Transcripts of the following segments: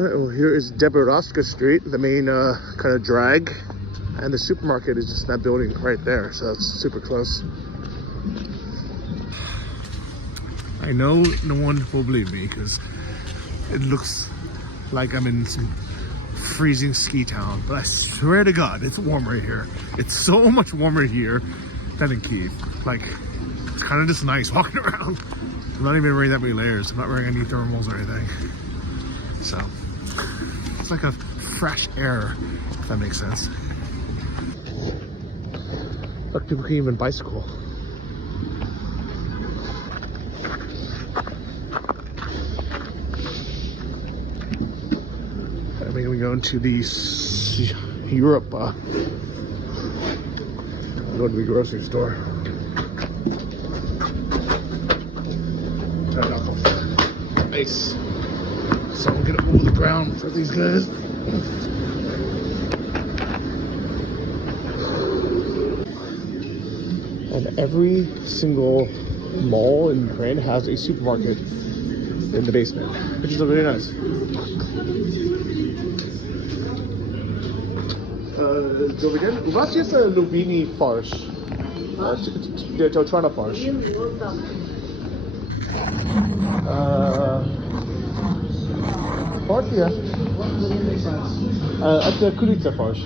Well, here is Deboroska Street, the main kind of drag. And the supermarket is just that building right there, so it's super close. I know no one will believe me because it looks like I'm in some freezing ski town, but I swear to God, it's warmer here. It's so much warmer here than in Kyiv. Like, it's kind of just nice walking around. I'm not even wearing that many layers. I'm not wearing any thermals or anything. So, it's like a fresh air, if that makes sense. Look, people can even bicycle. And we're going to the Europe. Go to the grocery store. Nice. So we'll get it over the ground for these guys. And every single mall in Ukraine has a supermarket in the basement, which is really nice. Добрый день. У вас есть любимый фарш? Чёрный фарш. Фарш, yeah. Это курица фарш.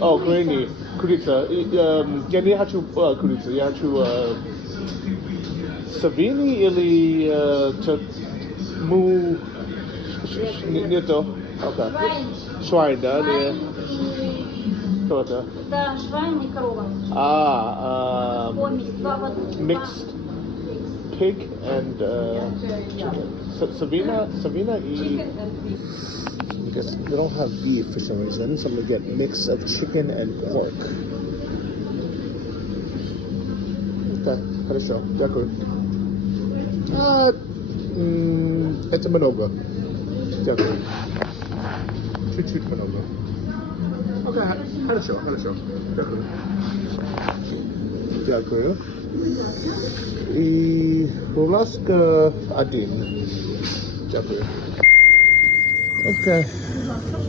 О, куриный. Курица. Я не хочу курицу, я хочу свиньи или нету. Okay. Schwein, да? Что это? Это швайн и корова. Mixed pig and Savina и... Because they don't have beef for some reason, so I'm gonna get a mix of chicken and pork. Okay, хорошо, дякую. Это много. Дякую. Чуть-чуть много. Окей, хорошо. Дякую. Дякую. И, будь ласка, один. Дякую. Okay.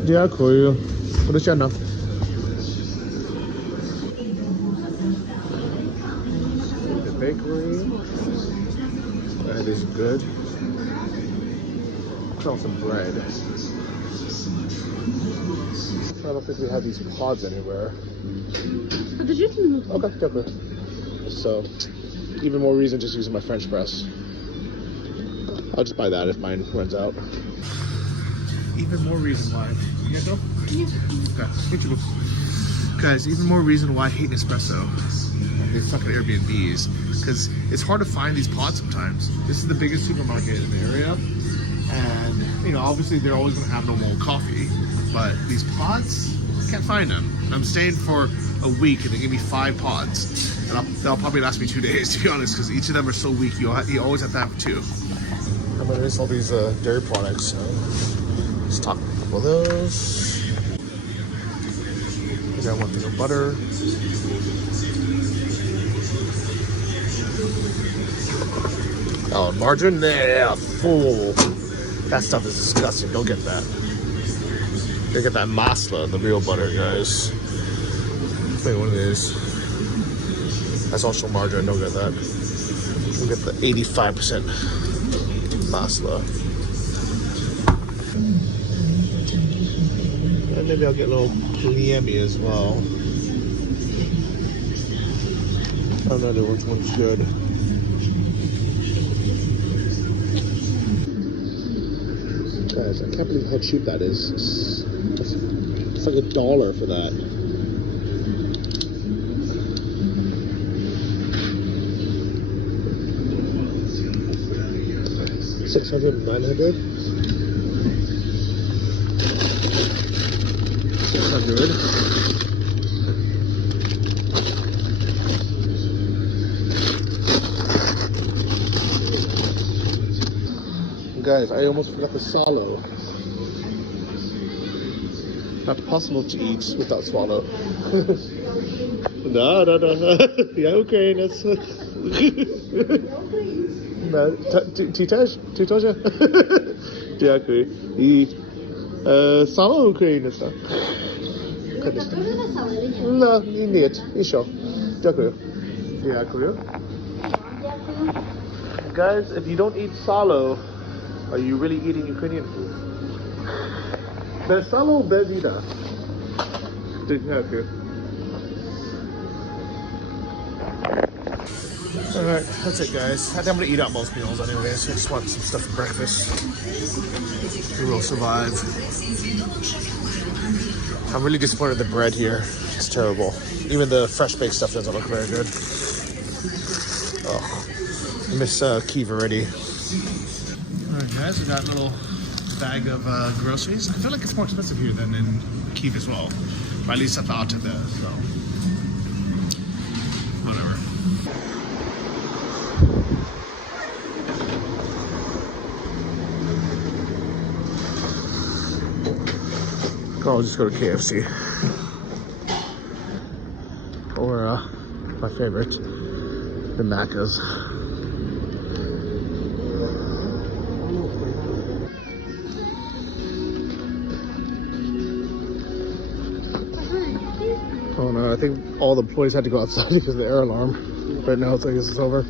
Дякую. Прощена. The bakery. That is good. Smell some bread. I don't think we have these pods anywhere. Okay, дякую. So, even more reason just using my French press. I'll just buy that if mine runs out. Even more reason why. You guys know? Okay. Guys, even more reason why I hate Nespresso. These fucking Airbnbs. Because it's hard to find these pods sometimes. This is the biggest supermarket in the area. And, you know, obviously they're always going to have normal coffee. But these pods, can't find them. I'm staying for a week and they give me 5 pods. And they'll probably last me 2 days, to be honest. Because each of them are so weak, you always have to have 2. I'm going to miss all these dairy products. Let's talk about those. I got 1 thing of butter. Oh, margarine? Yeah, fool. That stuff is disgusting. Don't get that. You get that masla, the real butter, guys. Wait, one of these. That's also margarine. Don't get that. You get the 85% masla. And maybe I'll get a little Pliemi as well. I don't know which one's good. Guys, I can't believe how cheap that is. It's like $1 for that. $600, $900. 600. Guys, I almost forgot the swallow. Not possible to eat without swallow. No. Ja, okay, that's... No, Titoja? Дякую. І сало українське. Конечно. No, нет, еще. Дякую. Дякую. Guys, if you don't eat salo, are you really eating Ukrainian food? There's salo bez їда. Дякую. Alright, that's it guys. I think I'm gonna eat out most meals anyways. I just want some stuff for breakfast. We will survive. I'm really disappointed with the bread here. It's terrible. Even the fresh baked stuff doesn't look very good. Oh, I miss Kyiv already. Alright guys, we got a little bag of groceries. I feel like it's more expensive here than in Kyiv as well. Or at least I thought of that, so whatever. I'll just go to KFC. Or my favorite, the Macca's. Oh no, I think all the employees had to go outside because of the air alarm. But now it's like it's over.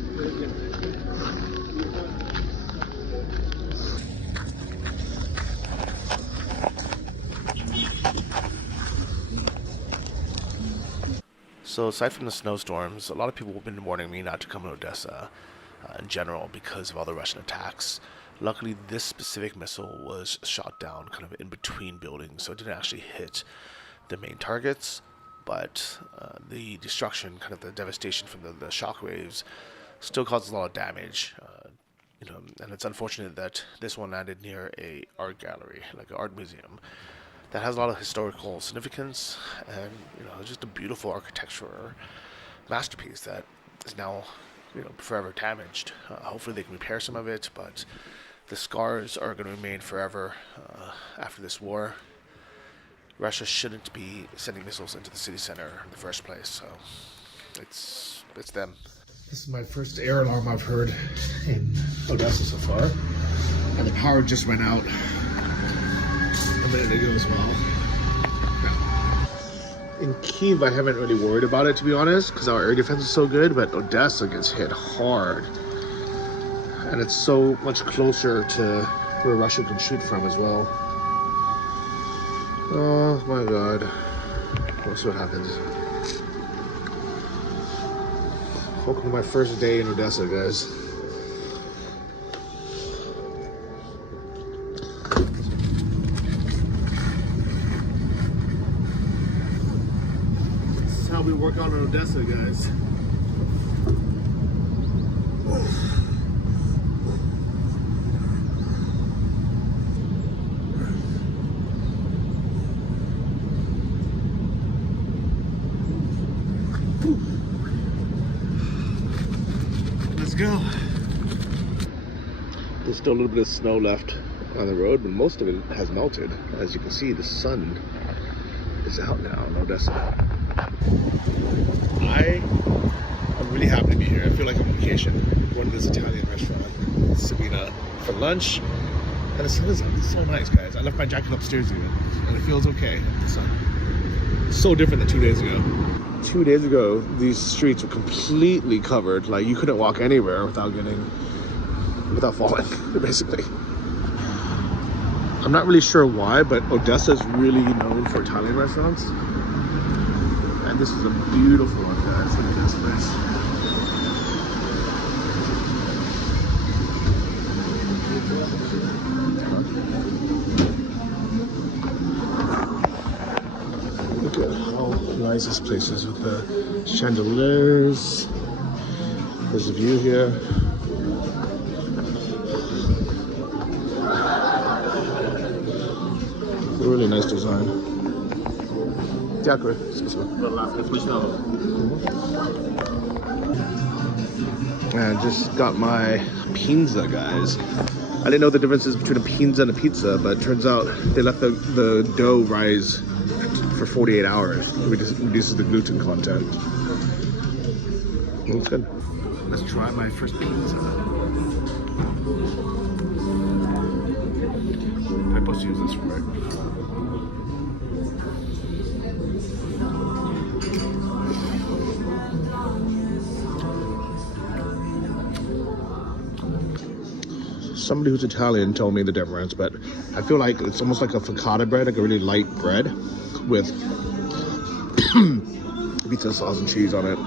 So aside from the snowstorms, a lot of people have been warning me not to come to Odesa in general because of all the Russian attacks. Luckily, this specific missile was shot down kind of in between buildings, so it didn't actually hit the main targets, but the destruction, kind of the devastation from the shockwaves still causes a lot of damage. And it's unfortunate that this one landed near a art gallery, like an art museum, that has a lot of historical significance, and just a beautiful architectural masterpiece that is now forever damaged. Hopefully they can repair some of it, but the scars are going to remain forever after this war. Russia shouldn't be sending missiles into the city center in the first place, so it's them. This is my first air alarm I've heard in Odesa so far, and the power just went out a minute ago as well. In Kyiv, I haven't really worried about it, to be honest, because our air defense is so good, but Odesa gets hit hard. And it's so much closer to where Russia can shoot from as well. Oh my god. We'll see what happens. Welcome to my first day in Odesa, guys. How we work on Odesa, guys. Let's go. There's still a little bit of snow left on the road, but most of it has melted. As you can see, the sun is out now in Odesa. I'm really happy to be here. I feel like I'm on vacation. Going to this Italian restaurant, Sabina, for lunch. And the sun is out. It's so nice, guys. I left my jacket upstairs even, and it feels okay. The sun. It's so different than 2 days ago. 2 days ago, these streets were completely covered. Like, you couldn't walk anywhere without falling, basically. I'm not really sure why, but Odesa is really known for Italian restaurants. And this is a beautiful one, guys. Look at this place. Look at how nice this place is with the chandeliers. There's a view here. It's a really nice design. Дякую. I just got my pizza, guys. I didn't know the differences between a pizza and a pizza, but it turns out they let the dough rise for 48 hours. It reduces the gluten content. Looks good. Let's try my first pizza. supposed to use this for it. Somebody who's Italian told me the difference, but I feel like it's almost like a focaccia bread, like a really light bread with pizza sauce and cheese on it.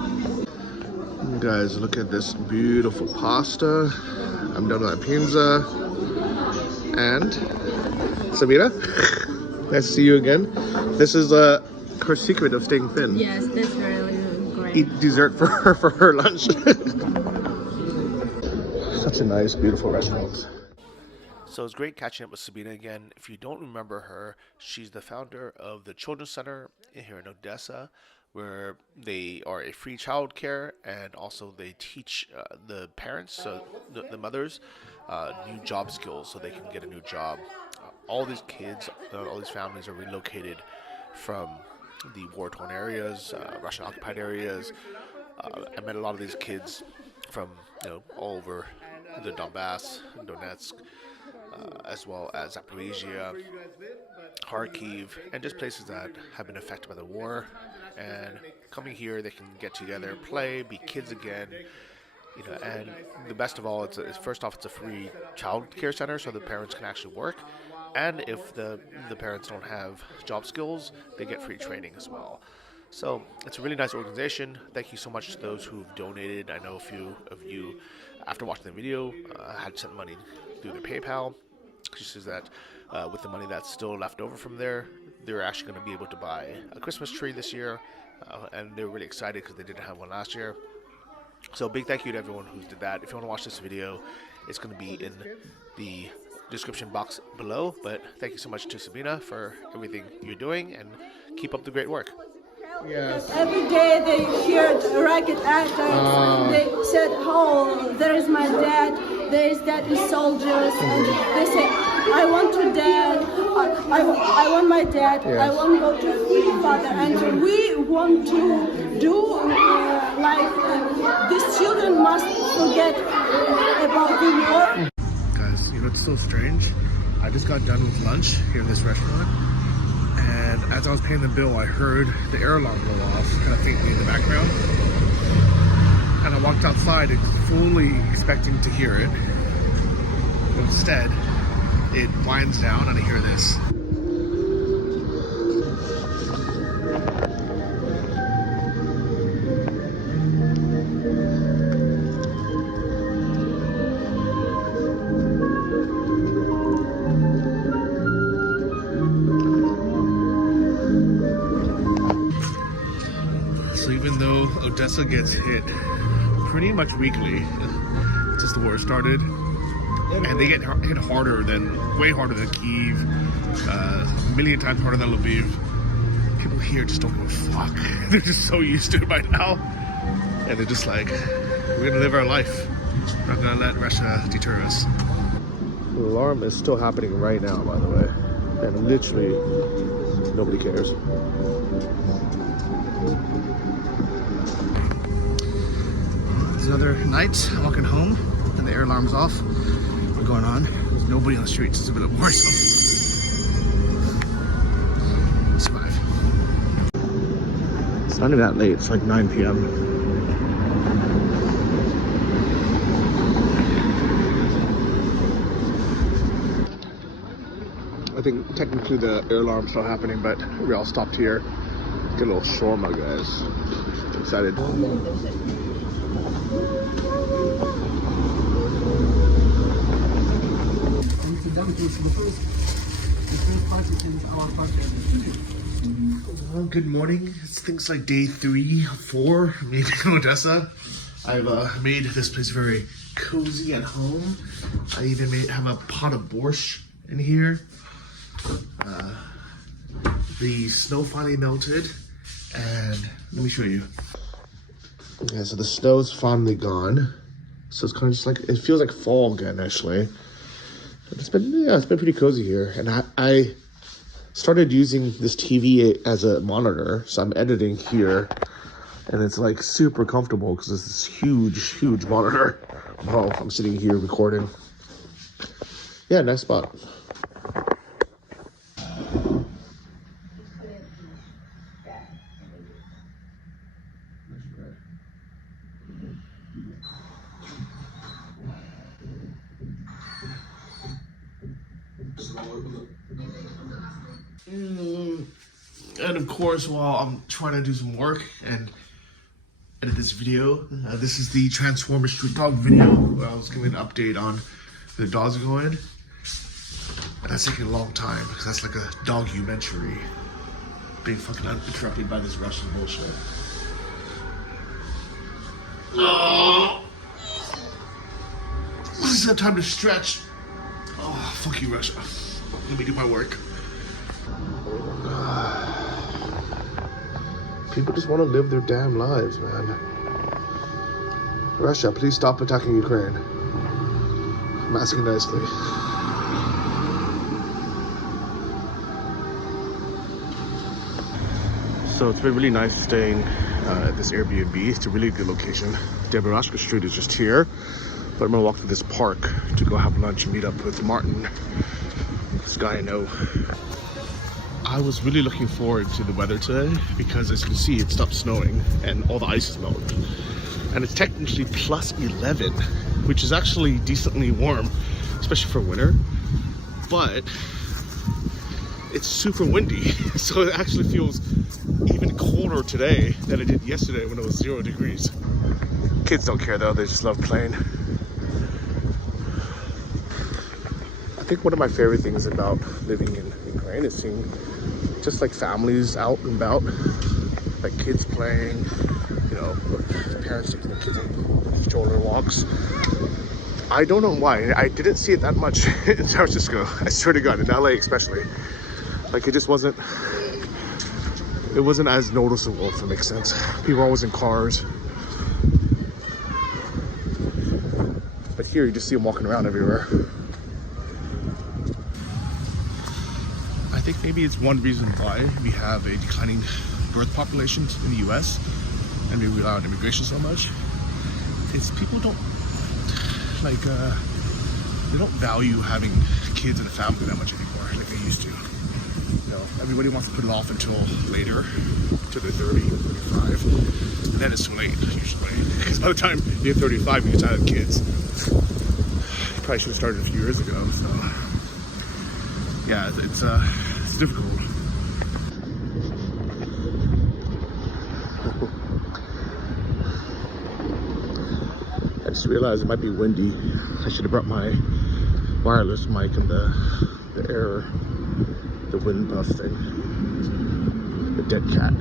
You guys, look at this beautiful pasta. I'm done with that pizza. And Sabina, nice to see you again. This is her secret of staying thin. Yes, that's really great. Eat dessert for her lunch. Such a nice, beautiful restaurant. So it's great catching up with Sabina again. If you don't remember her, she's the founder of the Children's Center here in Odesa, where they are a free childcare, and also they teach the parents, so the mothers, new job skills so they can get a new job. All these kids, all these families are relocated from the war-torn areas, Russian-occupied areas. I met a lot of these kids from all over the Donbass, Donetsk, as well as Zaporizhia, Kharkiv, and just places that have been affected by the war. And coming here, they can get together, play, be kids again. And the best of all, it's first off, it's a free child care center, so the parents can actually work. And if the parents don't have job skills, they get free training as well. So it's a really nice organization. Thank you so much to those who've donated. I know a few of you, after watching the video, had sent money through their PayPal. She says that with the money that's still left over from there, they're actually going to be able to buy a Christmas tree this year. And they're really excited because they didn't have one last year. So big thank you to everyone who did that. If you want to watch this video, it's going to be in the description box below. But thank you so much to Sabina for everything you're doing, and keep up the great work. Yes. Every day they heard racket attacks. They said, "Oh, there is my dad. There is dead soldiers." And they say, "I want to dad. I want my dad. Yes. I want to go to father." And we want to do these children must forget about the war. Guys, it's so strange. I just got done with lunch here in this restaurant. And as I was paying the bill, I heard the air alarm go off, kind of faintly in the background. And I walked outside fully expecting to hear it. But instead, it winds down and I hear this. So even though Odesa gets hit pretty much weekly since the war started, and they get hit way harder than Kyiv, a million times harder than Lviv, people here just don't give a fuck. They're just so used to it by now, and they're just like, we're gonna live our life. We're not gonna let Russia deter us. The alarm is still happening right now, by the way, and literally nobody cares. It's another night. I'm walking home and the air alarm's off. What's going on? There's nobody on the streets. It's a bit worrisome. Survive. It's not even that late. It's like 9 p.m. I think technically the air alarm's still happening, but we all stopped here. Get a little shawarma, guys. Excited. Well, good morning. It's things like day 3 or 4, maybe in Odessa. I've made this place very cozy at home. I even have a pot of borscht in here. The snow finally melted, and let me show you. Yeah, so the snow's finally gone. So it's kind of just like, it feels like fall again, actually. It's been pretty cozy here. And I started using this TV as a monitor, so I'm editing here. And it's like super comfortable because it's this huge monitor. While I'm sitting here recording. Yeah, nice spot. And of course, while I'm trying to do some work and edit this video, this is the Transformer Street Dog video where I was giving an update on where the dogs are going. And that's taking a long time because that's like a documentary being fucking interrupted by this Russian bullshit. Oh, I just have time to stretch. Oh, fuck you, Russia. Let me do my work. People just want to live their damn lives, man. Russia, please stop attacking Ukraine. I'm asking nicely. So it's been really nice staying at this Airbnb. It's a really good location. Debarashka Street is just here. But I'm gonna walk to this park to go have lunch and meet up with Martin, this guy I know. I was really looking forward to the weather today because as you can see, it stopped snowing and all the ice is melted. And it's technically plus 11, which is actually decently warm, especially for winter. But it's super windy, so it actually feels even colder today than it did yesterday when it was 0 degrees. Kids don't care though, they just love playing. I think one of my favorite things about living in Ukraine is seeing just like families out and about, like kids playing, you know, parents taking their kids on stroller walks. I don't know why. I didn't see it that much in San Francisco. I swear to God, in LA especially. Like it just wasn't as noticeable, if it makes sense. People are always in cars. But here you just see them walking around everywhere. I think maybe it's one reason why we have a declining birth population in the US and we rely on immigration so much. It's people don't like they don't value having kids in a family that much anymore like they used to. You know, everybody wants to put it off until later, to the 30 or 35, and then it's too late usually. Because by the time you're 35, you get tired of kids. Probably should have started a few years ago. So yeah, it's difficult. I just realized it might be windy. I should have brought my wireless mic and the wind buff thing. The dead cat.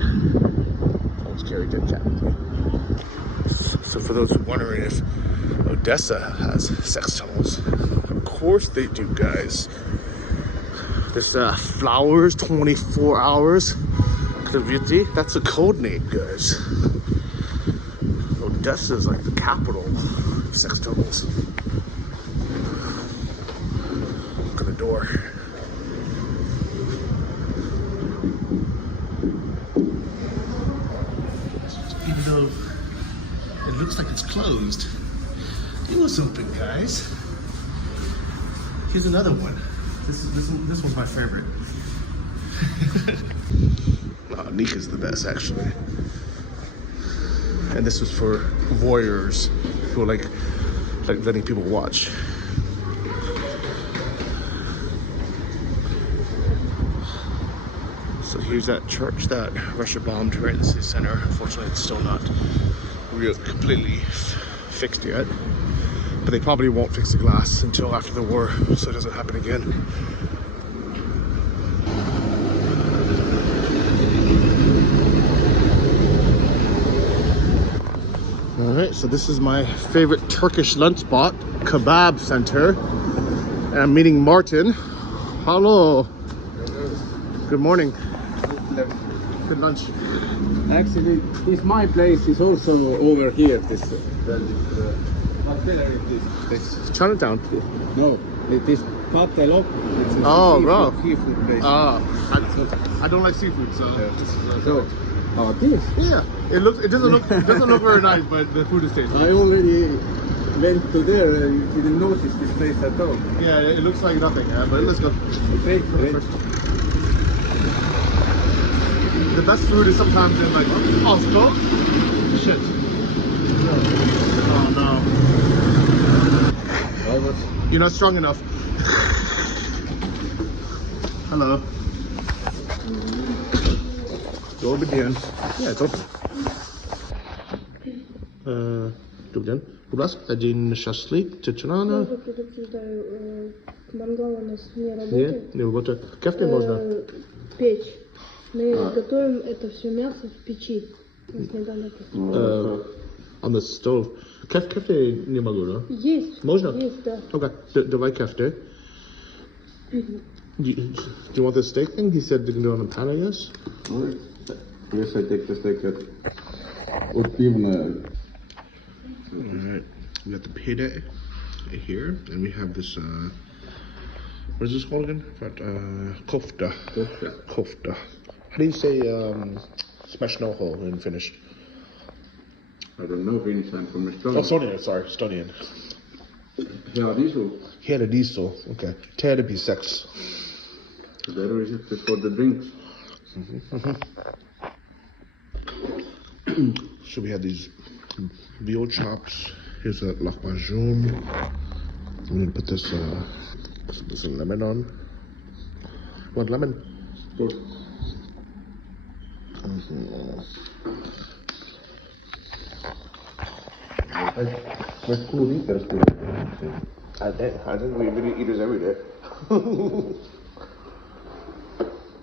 Always carry dead cat with me. So for those wondering if Odesa has sex tunnels, of course they do, guys. This flowers 24 hours. Kviti, that's a code name, guys. Odesa is like the capital of sex tunnels. Look at the door. Even though it looks like it's closed, it was open, guys. Here's another one. This one's my favorite. Nika's the best, actually. And this was for voyeurs who like letting people watch. So here's that church that Russia bombed right in the city center. Unfortunately, it's still not completely fixed yet. But they probably won't fix the glass until after the war, so it doesn't happen again. Alright, so this is my favorite Turkish lunch spot, Kebab Center. And I'm meeting Martin. Hello. Good morning. Good lunch. Actually, it's my place. It's also over here. What where is this? Chinatown. No, it is Patelok. Oh, bro. Seafood place. I don't like seafood, so this is So, this? yeah. It doesn't look very nice, but the food is tasty. I already went to there and didn't notice this place at all. Yeah, it looks like nothing, but let's go. Okay, great. The best food is sometimes in like, oh, smoke? Shit. Oh no. You're not strong enough. Hello. Door begin. Yeah, it's open. Добрый день. У нас один шашлык, чечена. Я предупреждаю, мангал у нас не Нет, работает. не работает. Кафе можно? Печь. Мы готовим это все мясо в печи. У нас недавно On the stove. Кафе не могу, да? есть. Можно? Есть, да. Okay, давай кафе. Do you want the steak thing? He said they can do it on a pan, I guess. Alright. Yes, I take the steak at Urpivna. Alright, we got the pita here, and we have this, what is this called again? Kofta. Kofta. How do you say, smashnoho in Finnish? I don't know Finnish, I'm from Estonia. Oh, Estonian, sorry, Estonian. Yeah, diesel. Hela diesel, okay. Terapy sex. The recipe is for the drinks. So we have these veal chops. Here's a lahmacun. I'm gonna put this lemon on. Want lemon? Sure. Let's cool eaters. I think we video eaters every day.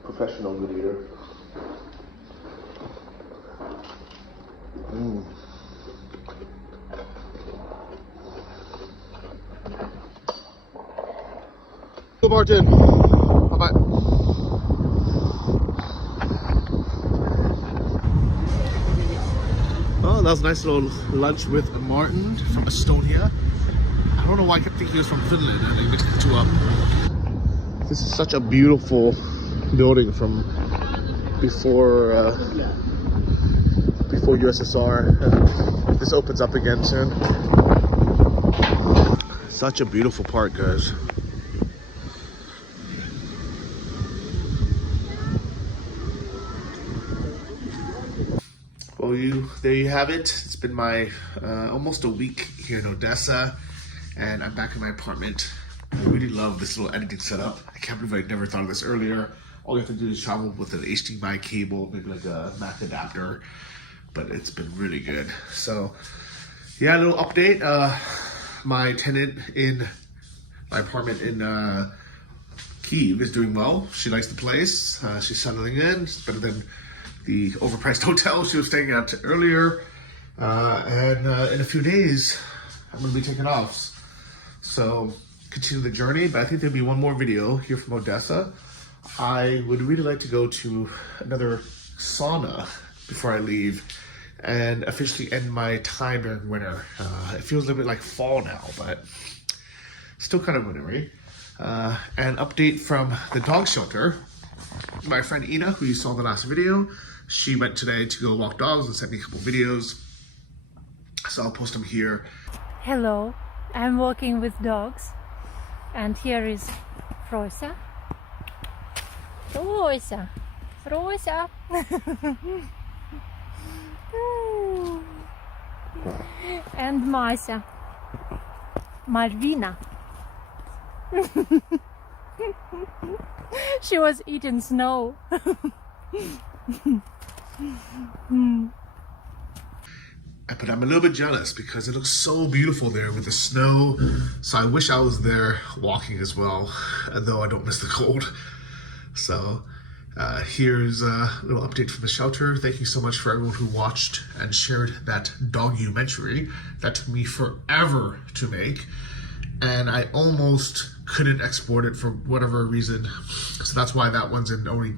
Professional good eater. Go Martin. Bye-bye. Oh, that was a nice little lunch with Martin from Estonia. I don't know why I kept thinking he was from Finland and I mixed the two up. This is such a beautiful building from before USSR. This opens up again soon. Such a beautiful park, guys. Well, there you have it. It's been my almost a week here in Odessa, and I'm back in my apartment. I really love this little editing setup. I can't believe I never thought of this earlier. All you have to do is travel with an HDMI cable, maybe like a Mac adapter, but it's been really good. So, yeah, a little update. My tenant in my apartment in Kyiv is doing well. She likes the place. She's settling in. It's better than the overpriced hotel she was staying at earlier. And in a few days, I'm going to be taking off. So, continue the journey. But I think there'll be one more video here from Odessa. I would really like to go to another sauna before I leave and officially end my time during winter. It feels a little bit like fall now, but still kind of wintry. An update from the dog shelter. My friend Ina, who you saw in the last video, she went today to go walk dogs and sent me a couple videos. So I'll post them here. Hello, I'm walking with dogs, and here is Frosa. Frosa, Frosa. And Masa, Malvina. She was eating snow. But I'm a little bit jealous because it looks so beautiful there with the snow. So I wish I was there walking as well, though I don't miss the cold. So here's a little update from the shelter. Thank you so much for everyone who watched and shared that documentary. That took me forever to make, and I almost couldn't export it for whatever reason. So that's why that one's in only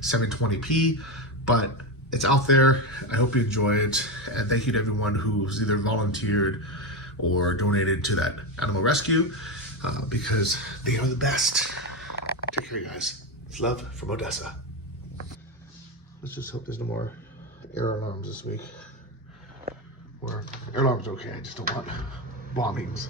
720p, but it's out there. I hope you enjoy it, and thank you to everyone who's either volunteered or donated to that animal rescue, because they are the best. Take care, guys. It's love from Odessa. Let's just hope there's no more air alarms this week. Or air alarms okay, I just don't want bombings.